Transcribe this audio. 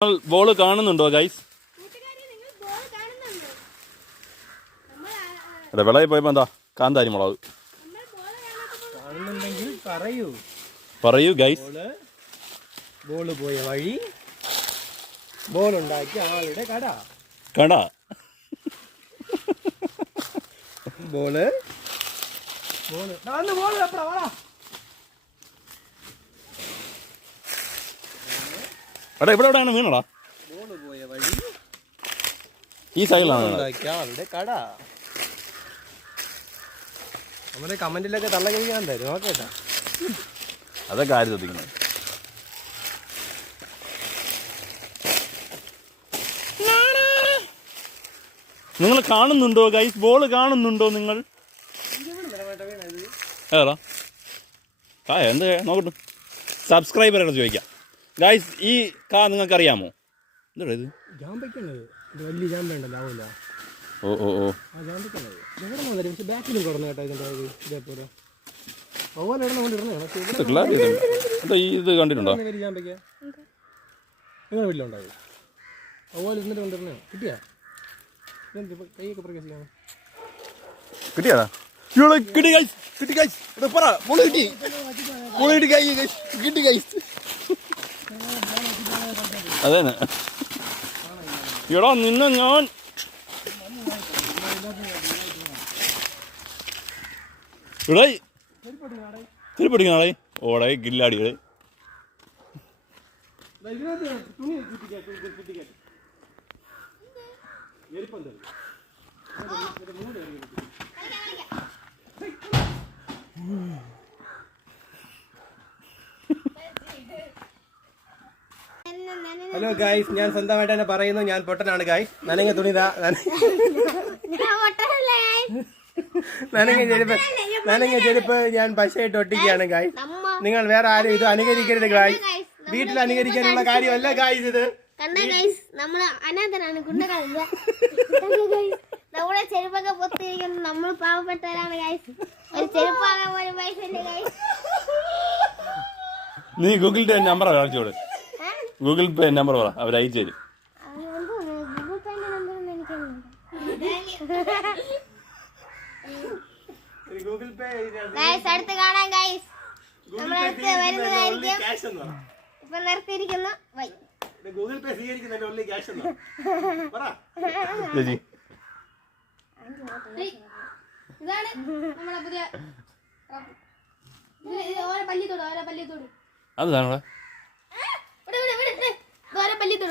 Ball കാണുന്നുണ്ടോ guys? അതെ, വിളയിൽ പോയപ്പോ എന്താ കാന്താരി മുളക് കാണുന്നുണ്ടെങ്കിൽ പറയൂ ഗൈസ്. ബോള് പോയ വഴി, ബോൾ ഉണ്ടാക്കിയ ആളുടെ കട. ബോള് എടാ ഇവിടെ എവിടെയാണ് വീണടാ? ബോള് പോയ വഴി, ഈ സൈഡിലാണ് ഉണ്ടാക്കിയ ആളുടെ കട. നമ്മുടെ കമന്റിലൊക്കെ തള്ള കഴിക്കാൻ തരും. ഓക്കേട്ടാ, അതൊക്കെ ആര് ശ്രദ്ധിക്കുന്നത്? നിങ്ങൾ കാണുന്നുണ്ടോ ഗൈസ്? ബോൾ കാണുന്നുണ്ടോ നിങ്ങൾ? ഏതാ എന്ത് നോക്കട്ടെ. സബ്സ്ക്രൈബറാണ് ചോദിക്കാം ഗൈസ്. ഈ കാ നിങ്ങൾക്ക് അറിയാമോ? എന്താ ഇത്? വലിയ ജാമ്പുണ്ടല്ലോ. ഓ ഓ ഓ, ബാക്കിലും കിടന്നു കേട്ടോ. ഇതേപോലെ ഇത് കണ്ടിട്ടുണ്ടോ? നിങ്ങളുടെ വീട്ടിലുണ്ടായി അതുപോലെ ഇരുന്നിട്ട് കൊണ്ടിരുന്നോ? കിട്ടിയാ? കൈയൊക്കെ പ്രകാശിക്കാണ്. കിട്ടിയാ? കിട്ടി ഗൈസ്, കിട്ടി ഗൈസ്. പറ, ബോൾ കിട്ടി, ബോൾ കിട്ടി ഗൈസ്, കിട്ടി ഗൈസ്. അതന്നെ എടാ, നിന്നെ ഞാൻ തിരുപ്പടിക്കണേ ഓടെ ഗില്ലാടികള്. ഹലോ ഗൈസ്, ഞാൻ സ്വന്തമായിട്ട് തന്നെ പറയുന്നു, ഞാൻ പൊട്ടനാണ് ഗൈസ്. നനങ്ങ തുണിതാ, നനങ്ങ ചെരുപ്പ് ഞാൻ പശയിട്ട് ഒട്ടിക്കുകയാണ് ഗൈസ്. നിങ്ങൾ വേറെ ആരും ഇത് അനുകരിക്കരുത് ഗൈസ്. വീട്ടിൽ അനുകരിക്കാനുള്ള കാര്യമല്ല ഗൈസ് ഇത്. നമ്മള് അനാഥരാണ്, കുണ്ടകളില്ല. നമ്മുടെ ചെരുപ്പൊക്കെ പൊത്തിരിക്കുന്നത് നമ്മൾ പാവപ്പെട്ടവരാണ് ഗൈസ്. ഒരു ചെരുപ്പാകാൻ പോലും പൈസ ഇല്ല ഗൈസ്. നീ Google Pay number കാണിച്ചോട്. Google Pay number പറ, അവർ അയച്ചു തരും. ഗൂഗിൾ പേന്റെ നമ്പർ ഒന്നും എനിക്കൊന്നും അടുത്ത് കാണാം ഗൈസ്. നമ്മളടുത്ത് വരുന്നതായിരിക്കും. ഇപ്പൊ നിർത്തിയിരിക്കുന്നു. ഗൂഗിൾ പേ സ്വീകരിക്കുന്നില്ല, ക്യാഷ് ഇതാണ് നമ്മളെ പുതിയ പല്ലിത്തോട്. അതാണ് പല്ലിത്തോട്